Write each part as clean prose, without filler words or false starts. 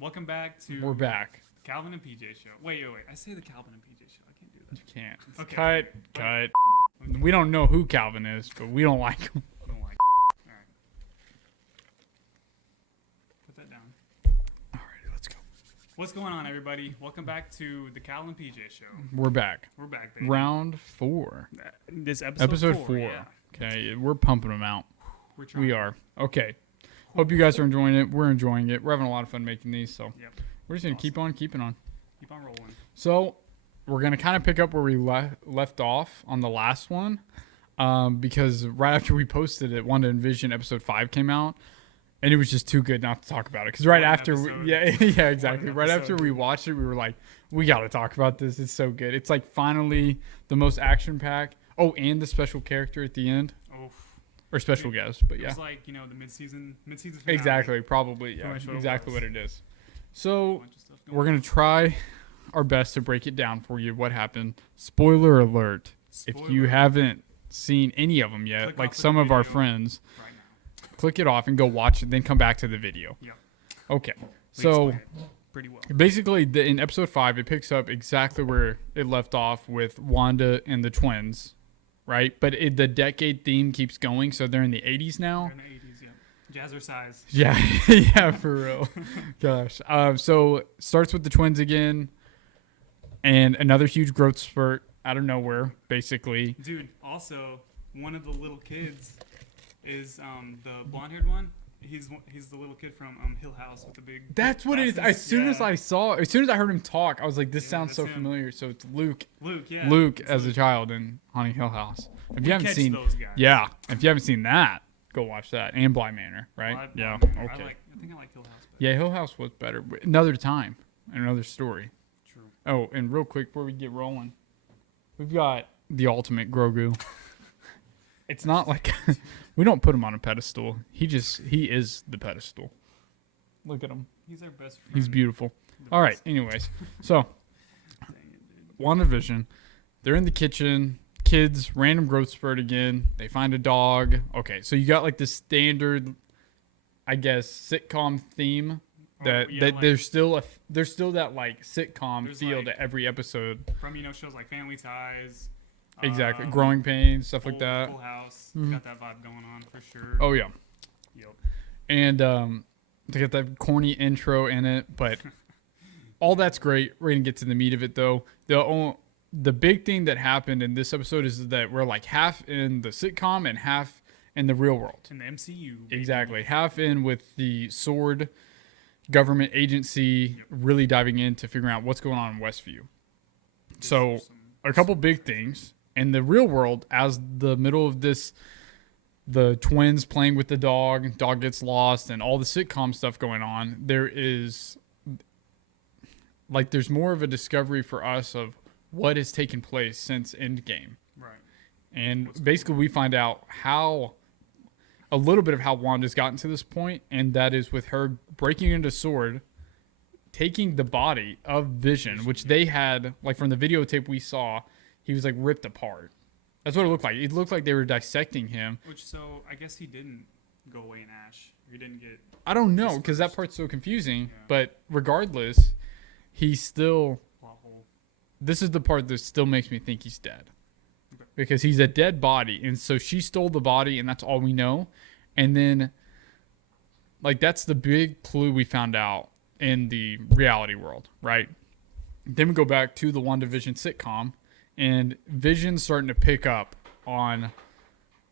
Welcome back to We're back. Calvin and PJ show. Wait. I say the Calvin and PJ show. I can't do that. You can't. Okay. Cut. Okay. We don't know who Calvin is, but we don't like him. I don't like All right. Put that down. Alrighty, let's go. What's going on, everybody? Welcome back to the Cal and PJ show. We're back. We're back, baby. Round 4. This episode, Episode 4. Yeah. Okay, we're pumping them out. We're trying. We are. Okay. Hope you guys are enjoying it. We're enjoying it. We're having a lot of fun making these, so Yep. we're just going to keep on keeping on. Keep on rolling. So we're going to kind of pick up where we left off on the last one because right after we posted it, Wanda Vision episode 5 came out, and it was just too good not to talk about it. Because right after, yeah, exactly. Right after we watched it, we were like, we got to talk about this. It's so good. It's like finally the most action-packed. Oh, and the special character at the end. Oh. Or special guest, but yeah. It's like, the mid-season finale. Exactly, probably, yeah. Pretty much Exactly what what it it is. So, Bunch of stuff going we're going to try our best to break it down for you what happened. Spoiler alert. Spoiler. If you haven't seen any of them yet, Click like off some the of our video friends, right now. click it off and go watch it, then come back to the video. Yep. Okay. We So, explain it pretty well. basically, in episode 5, it picks up exactly where it left off with Wanda and the twins, right? But the decade theme keeps going, so they're in the 80s now. They're in the 80s, yeah. Jazzercise. Yeah, yeah, for real. Gosh. So starts with the twins again, and another huge growth spurt out of nowhere, basically. Dude, also, one of the little kids is the blonde-haired one. He's the little kid from Hill House with the big. That's what it is. glasses. As soon as I heard him talk, I was like, this Yeah, sounds so that's him. familiar. So it's Luke. Luke, yeah. Luke It's as a Luke. child in Haunting Hill House. If We you haven't catch seen, those guys. yeah, if you haven't seen that, go watch that and Bly Manor, right? Well, Yeah. I Okay. think I like Hill House better. Yeah, Hill House was better. But another time, another story. True. Oh, and real quick before we get rolling, we've got the ultimate Grogu. It's not like we don't put him on a pedestal. He is the pedestal. Look at him. He's our best friend. He's beautiful. The All right. best. Anyways, so Dang it, dude. WandaVision, they're in the kitchen. Kids, random growth spurt again. They find a dog. Okay, so you got like the standard, I guess, sitcom theme. That like, there's still that like sitcom There's, feel like, to every episode. from shows like Family Ties. Exactly. Growing Pains, stuff like Full- that. Full House. Mhm. Got that vibe going on for sure. Oh yeah. Yep. And to get that corny intro in it, but all that's great. We're gonna get to the meat of it though. The big thing that happened in this episode is that we're like half in the sitcom and half in the real world. In the MCU. baby. Exactly. Half in with the sword government agency really diving into figuring out what's going on in Westview. So Some- a couple big things in the real world, as the middle of this, the twins playing with the dog gets lost, and all the sitcom stuff going on. There's more of a discovery for us of what has taken place since Endgame, Right. and What's basically we find out a little bit of how Wanda's gotten to this point, and that is with her breaking into Sword, taking the body of Vision, which they had, like from the videotape we saw, he was like ripped apart. That's what it looked like. It looked like they were dissecting him. Which, so, I guess he didn't go away in Ash. He didn't get... I don't know, because that Dispersed. part's so confusing, Yeah. but regardless, he's still... plot hole. This is the part that still makes me think he's dead. Okay. Because he's a dead body, and so she stole the body, and that's all we know. And then, like, that's the big clue we found out in the reality world, right? Then we go back to the WandaVision sitcom, and Vision's starting to pick up on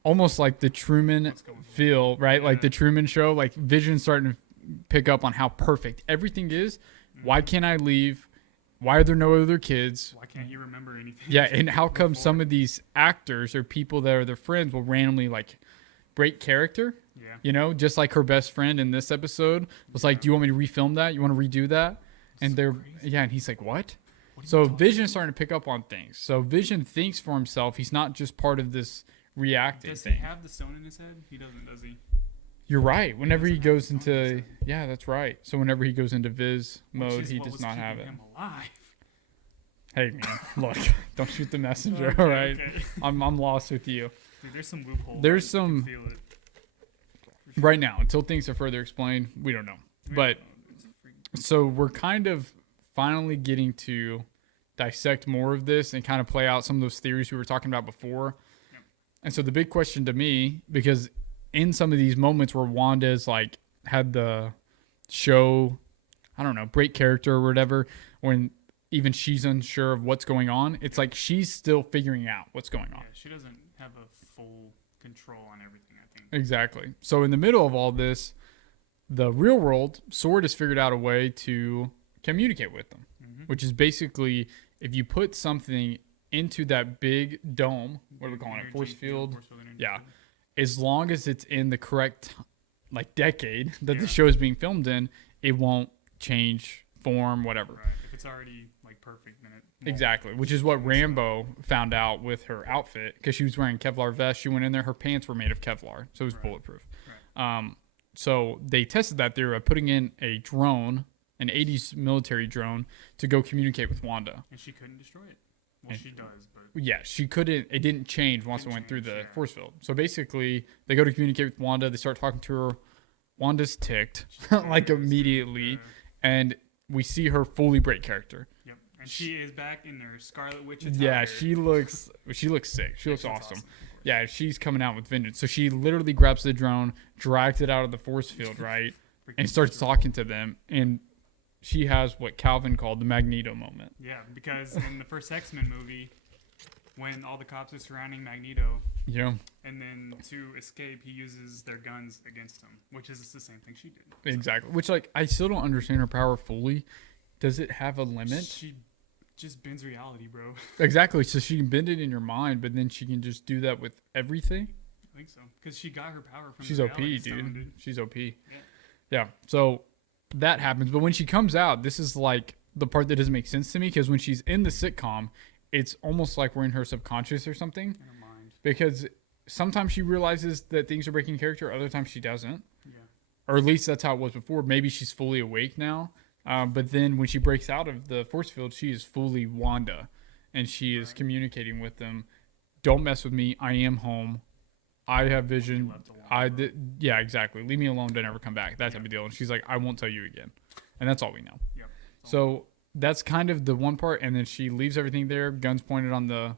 almost like the Truman What's going on. feel, right? Like Yeah. the Truman Show. Like, Vision's starting to pick up on how perfect everything is. Why can't I leave? Why are there no other kids? Why can't you remember anything? Yeah, and how come before? some of these actors or people that are their friends will randomly like break character? Yeah. You know, just like her best friend in this episode was like, "Do you want me to refilm that? You want to redo that?" And So they're crazy. yeah, and he's like, "What?" What are you So talking Vision's starting to pick up on things. So Vision thinks for himself. He's not just part of this reacting Does thing. he have the stone in his head? He doesn't, does he? You're right. Whenever he doesn't have goes the stone in his into head. yeah, that's right. So whenever he goes into Viz Which mode, is he what does was not have keeping it. him alive. Hey man, look, don't shoot the messenger. Okay, all right, okay. I'm lost with you. Dude, there's some loophole. There's I can some- feel it. Right now, until things are further explained, we don't know. But So we're kind of finally getting to dissect more of this and kind of play out some of those theories we were talking about before. Yep. And so the big question to me, because in some of these moments where Wanda's like had the show, I don't know, break character or whatever, when even she's unsure of what's going on, it's like she's still figuring out what's going on. Yeah, she doesn't have a full control on everything, I think. Exactly. So in the middle of all this, the real world, Sword has figured out a way to communicate with them, which is basically if you put something into that big dome, what are we calling it? Force field. Yeah. As long as it's in the correct like decade that the show is being filmed in, it won't change form, whatever. Right. If it's already like perfect, then it won't. Exactly, which is what Rambo found out with her outfit because she was wearing Kevlar vest. She went in there, her pants were made of Kevlar, so it was bulletproof. Right. So they tested that theory by putting in a drone, an 80s military drone, to go communicate with Wanda. And she couldn't destroy it. Well, she does, but Yeah, she couldn't. It didn't change once it went through the yeah. force field. So basically, they go to communicate with Wanda. They start talking to her. Wanda's ticked, like immediately, and we see her fully break character. Yep. And she is back in her Scarlet Witch attire. Yeah, she looks sick. She looks awesome. of course. Yeah, she's coming out with vengeance. So she literally grabs the drone, drags it out of the force field, right, and starts talking to them. And she has what Calvin called the Magneto moment. Yeah, because in the first X-Men movie, when all the cops are surrounding Magneto, Yeah, and then to escape, he uses their guns against him, which is the same thing she did. exactly. Which, like, I still don't understand her power fully. Does it have a limit? She just bends reality, bro. Exactly. So she can bend it in your mind, but then she can just do that with everything. I think so, because she got her power from She's the OP, reality dude. stone, She's OP. Yeah. Yeah. So that happens. But when she comes out, this is like the part that doesn't make sense to me because when she's in the sitcom, it's almost like we're in her subconscious or something. In her mind. Because sometimes she realizes that things are breaking character, other times she doesn't. Yeah. Or at least that's how it was before. Maybe she's fully awake now. But then when she breaks out of the force field, she is fully Wanda. And she is communicating with them. Don't mess with me. I am home. I have vision. Yeah, exactly. Leave me alone. Don't ever come back. That type of deal. And she's like, I won't tell you again. And that's all we know. Yep. So that's kind of the one part. And then she leaves everything there, guns pointed on the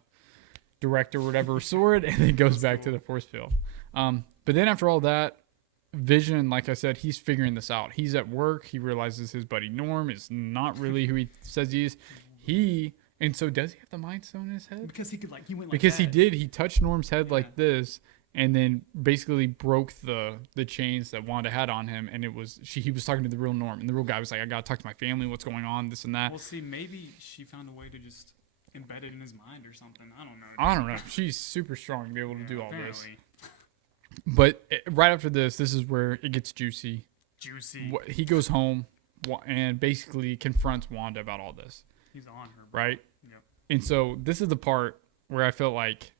director, whatever, sword, and then goes back to the force field. But then after all that, Vision, like I said, he's figuring this out. He's at work. He realizes his buddy Norm is not really who he says he is. And so does he have the Mind Stone in his head? Because he could he went like Because that. he did. He touched Norm's head like this, and then basically broke the chains that Wanda had on him. And it was he was talking to the real Norm, and the real guy was like, "I gotta talk to my family. What's going on? This and that." Well, see, maybe she found a way to just embed it in his mind or something. I don't know. She's super strong to be able to do all this. Apparently. But right after this is where it gets juicy. Juicy. He goes home and basically confronts Wanda about all this. He's on her. Right? Yep. And so this is the part where I felt like,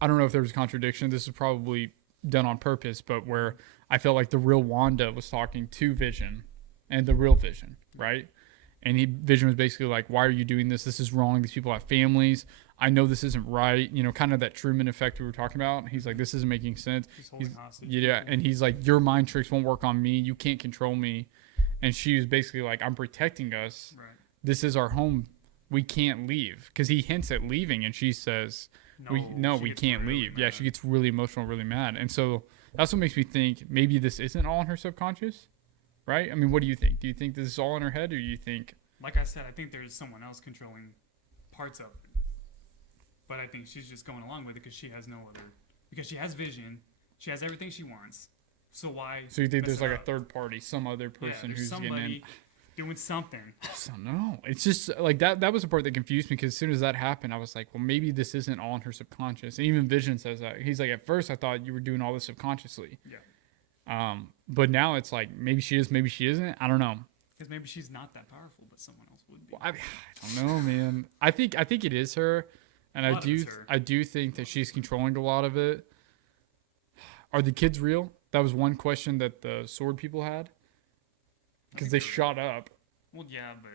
I don't know if there was contradiction. This is probably done on purpose, but where I felt like the real Wanda was talking to Vision and the real Vision, right? And Vision was basically like, why are you doing this? This is wrong. These people have families. I know this isn't right. You know, kind of that Truman effect we were talking about. He's like, this isn't making sense. He's holding hostage. Yeah. And he's like, your mind tricks won't work on me. You can't control me. And she was basically like, I'm protecting us. Right. This is our home. We can't leave. Because he hints at leaving. And she says, we can't leave. Mad. Yeah, she gets really emotional, really mad. And so that's what makes me think maybe this isn't all in her subconscious. Right? I mean, what do you think? Do you think this is all in her head, or do you think... Like I said, I think there's someone else controlling parts of it. But I think she's just going along with it because she has no other... Because she has vision. She has everything she wants. So why... So you think mess there's it like a up? third party, some other person there's who's getting in? somebody doing something. I don't know. It's just like that was the part that confused me because as soon as that happened, I was like, well, maybe this isn't all in her subconscious. And even Vision says that. He's like, at first I thought you were doing all this subconsciously. Yeah. But now it's like, maybe she is, maybe she isn't. I don't know. Because maybe she's not that powerful, but someone else would be. Well, I don't know, man. I think it is her. And I do think that she's controlling a lot of it. Are the kids real? That was one question that the sword people had. Because they shot up. Well, yeah, but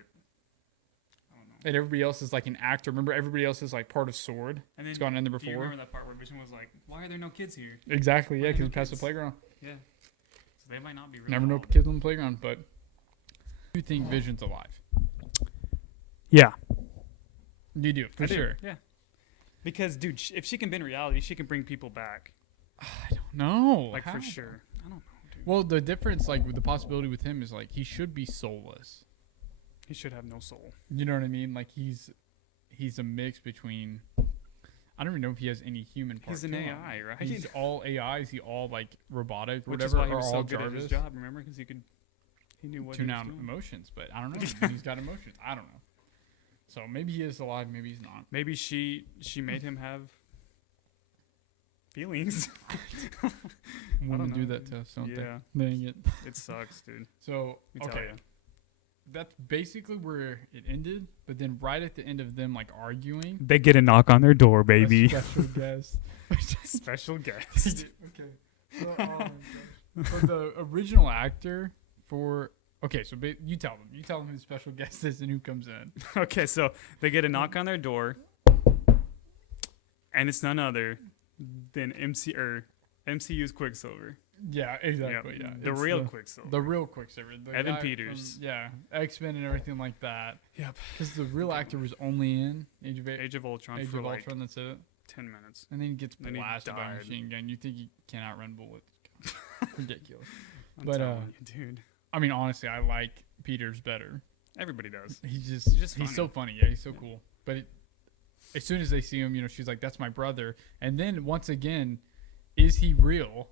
I don't know. And everybody else is like an actor. Remember, everybody else is like part of Sword. And then, it's gone in there do you before. remember that part where Vision was like, "Why are there no kids here?" Exactly, yeah, Why because no he passed the kids? playground. Yeah. So they might not be real. Never at know all. kids on the playground, but You think Vision's alive? Yeah, You do, for I do, sure. Yeah, because dude, if she can bend reality, she can bring people back. I don't know. Like How? for sure. I don't know, dude. Well, the difference, like, with the possibility with him is, like, he should be soulless. He should have no soul. You know what I mean? Like, he's a mix between. I don't even know if he has any human parts. He's an AI, right? He's all AI. Is he all like robotic or Which whatever? is why he or was all so good Jarvis? at his job. Remember, because he knew what Tune he was out doing. emotions, but I don't know. He's got emotions. I don't know. So maybe he is alive. Maybe he's not. Maybe she made him have feelings. Women know, do that dude. to us, don't Yeah, they? Dang it. it sucks, dude. So Let me tell okay, ya. that's basically where it ended. But then right at the end of them like arguing, They get a knock on their door, baby. a special guest. Special guest. Okay. So, oh my gosh. So the original actor for so you tell them. You tell them who the special guest is and who comes in. Okay, so they get a knock on their door, and it's none other than MCU's Quicksilver. Yeah, exactly. Yep, Yeah, the It's real Quicksilver. the real Quicksilver. The Evan guy Peters. from, X-Men and everything like that. Yep. Because the real actor was only in Age Age of Ultron of for like Ultron. That's it. 10 minutes. And then he gets Then he blasted by a died. machine gun. You think he can't outrun bullets? Ridiculous. I'm But, telling you, dude. I mean, honestly, I like Peters better. Everybody does. He's just he's funny. so funny. Yeah, he's so cool. But as soon as they see him, she's like, "That's my brother." And then once again, is he real,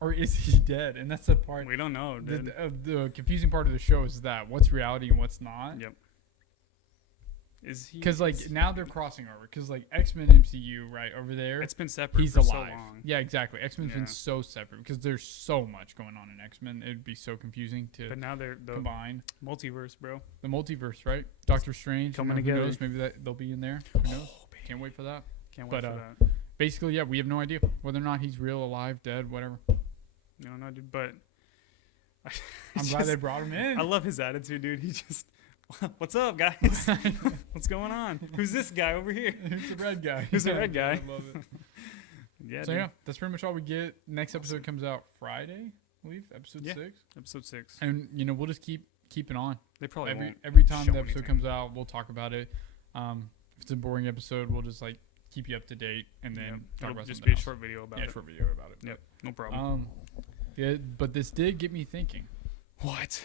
or is he dead? And that's the part. We don't know, dude. The confusing part of the show is that what's reality and what's not. Yep. Is he? Because like now they're crossing over. Because like X-Men MCU right over there, It's been separate he's for alive. so long. Yeah, exactly. X-Men's Yeah. been so separate because there's so much going on in X-Men. It'd be so confusing to But now they're the combine multiverse, bro. the multiverse, right? Doctor Strange Coming who together. knows? Maybe that they'll be in there. Who knows? Can't wait for that. Can't wait But, for that. Basically, yeah, we have no idea whether or not he's real, alive, dead, whatever. No, dude. But I'm glad they brought him in. I love his attitude, dude. He just, what's up, guys? What's going on? Who's this guy over here? Who's the red guy? Who's the red guy? I love it. Yeah, So dude. yeah, that's pretty much all we get. Next episode comes out Friday, I believe, episode Yeah. 6. Episode 6. And we'll just keep it on. They probably won't. Every time show the episode anything. comes out, we'll talk about it. If it's a boring episode, we'll just like keep you up to date and then Yep. talk It'll about just something be a else. short video about Yeah, it. short video about it. Yep. No problem. Yeah, but this did get me thinking. What?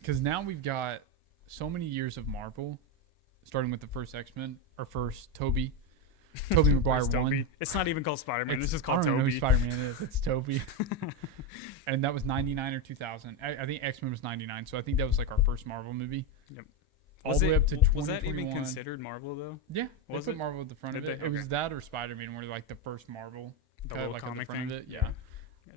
Because now we've got so many years of Marvel, starting with the first X-Men, or first Tobey Maguire Where's 1. Toby? It's not even called Spider-Man. It's just called I don't even know who Toby. Spider-Man is. It's Tobey. And that was 99 or 2000. I think X-Men was 99, so I think that was like our first Marvel movie. All Was the way it- up to Was that even 2021. considered Marvel, though? Yeah, they Was put it? Marvel at the front of Did it. they? It was Okay. that or Spider-Man were like the first Marvel. The Kinda little like at the comic front of thing? it, yeah.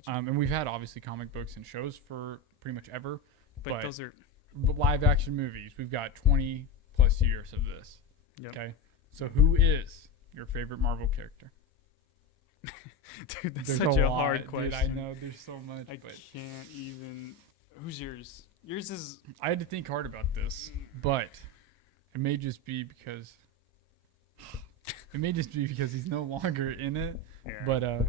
Gotcha. And we've had obviously comic books and shows for pretty much ever. but but- those are... But live action movies, we've got 20 plus years of this. Yep. Okay. So who is your favorite Marvel character? Dude, that's There's such a lot, hard dude, question. I know there's so much, I but can't even... Who's yours? Yours is... I had to think hard about this, but it may just be because he's no longer in it. Yeah. But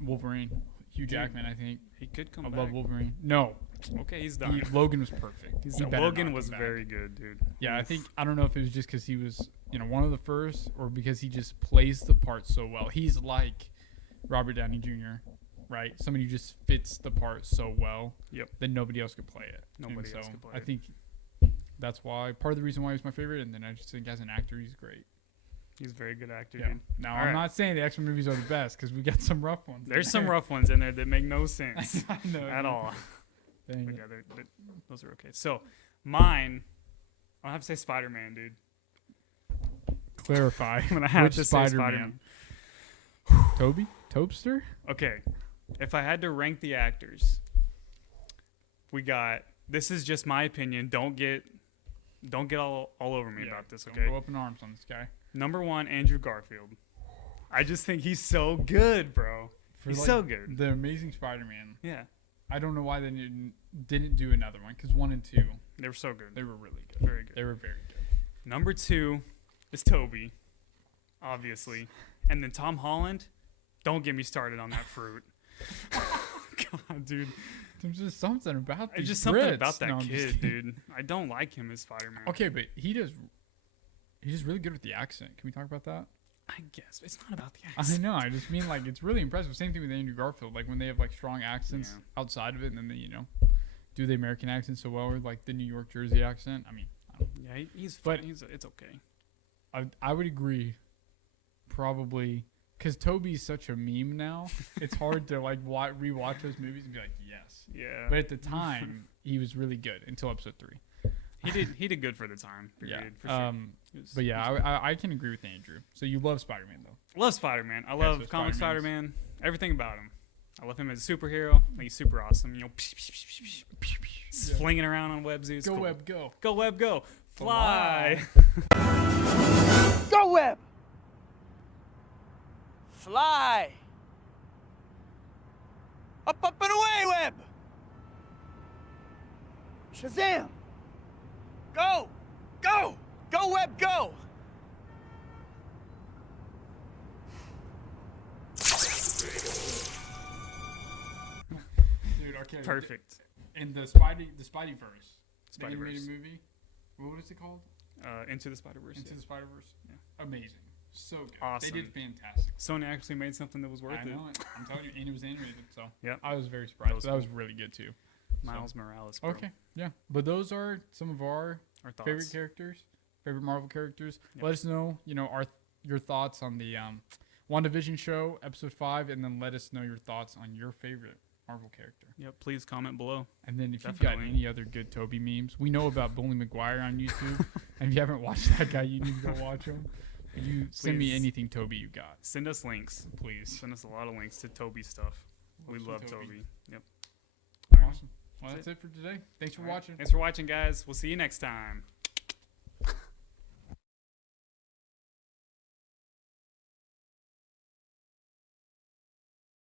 Wolverine, Hugh Dude, Jackman, I think. he could come I back. love Wolverine. No, Okay, he's done. Logan was perfect. He better Logan not was come back. very good, dude. Yeah, I don't know if it was just because he was one of the first, or because he just plays the part so well. He's like Robert Downey Jr., right? Somebody who just fits the part so well. Yep. That nobody else could play it. Nobody And else so could play I it. think that's why part of the reason why he's my favorite, and then I just think as an actor he's great. He's a very good actor, Yeah. dude. Now All I'm right. not saying the X-Men movies are the best because we got some rough ones. in There's some there. rough ones in there that make no sense I know, at dude. all. Dang But it. yeah, those are okay. So, mine, I'll have to say Spider-Man, dude. Clarify. I'm gonna have Which to say Spider-Man? Toby? Tobster? Okay, if I had to rank the actors, we got. This is just my opinion. Don't get all over me about this. Don't Okay. go up in arms on this guy. Number 1, Andrew Garfield. I just think he's so good, bro. For He's like, so good. The Amazing Spider-Man. Yeah, I don't know why they didn't do another one because 1 and 2 they were so good. they were really good. Very good. They were very good. Number 2 is Toby, obviously, and then Tom Holland. Don't get me started on that fruit. God, dude, There's just something about these It's just something Brits. about that No, I'm just kid, kidding. dude. I don't like him as Spider-Man. Okay, but he's just really good with the accent. Can we talk about that? I guess it's not about the I accent. know. I just mean like it's really impressive. Same thing with Andrew Garfield. Like when they have like strong accents Yeah. outside of it, and then they do the American accent so well, or like the New York Jersey accent. I mean, I don't Yeah, he's But- fine. It's okay. I would agree, probably, because Toby's such a meme now. It's hard to like rewatch those movies and be like, yes. Yeah, But at the time, he was really good until episode 3. he did good for the time. Period, Yeah. for sure. He was- But yeah, he was- I can agree with Andrew. So you love Spider-Man though. love Spider-Man. I Okay, love so comic Spider-Man Spider-Man. Everything about him. I love him as a superhero. Like, he's super awesome. You know, flinging around on webs. It's Go cool. Web, go. Go Web, go. Fly. Go Web! Fly! Up, up, and away, Web! Shazam! Go! Go! Go, Web, go! Dude, okay. Perfect. And the Spideyverse. The Spideyverse. animated movie. What is it called? Into the Spider-Verse. Into yeah. the Spider-Verse. Yeah. Amazing. So good. Awesome. They did fantastic. Sony actually made something that was worth I it. know it. I'm telling you, and it was animated, so Yep. I was very surprised. That was That was really good too. Miles Morales. Bro. Okay, yeah. But those are some of our Our thoughts. favorite characters, favorite Marvel characters. Yep. Let us know, your thoughts on the Wanda Vision show, episode 5, and then let us know your thoughts on your favorite Marvel character. Yep. Please comment below. And then if you've got Definitely. any other good Toby memes, we know about Bully McGuire on YouTube. And if you haven't watched that guy, you need to go watch him. If you send me Please. anything Toby you got, Send us links. please. Send us a lot of links to Toby stuff. We Some love Toby. Toby. Yep. Awesome. Well, that's it for today. Thanks for All right. watching. Thanks for watching, guys. We'll see you next time.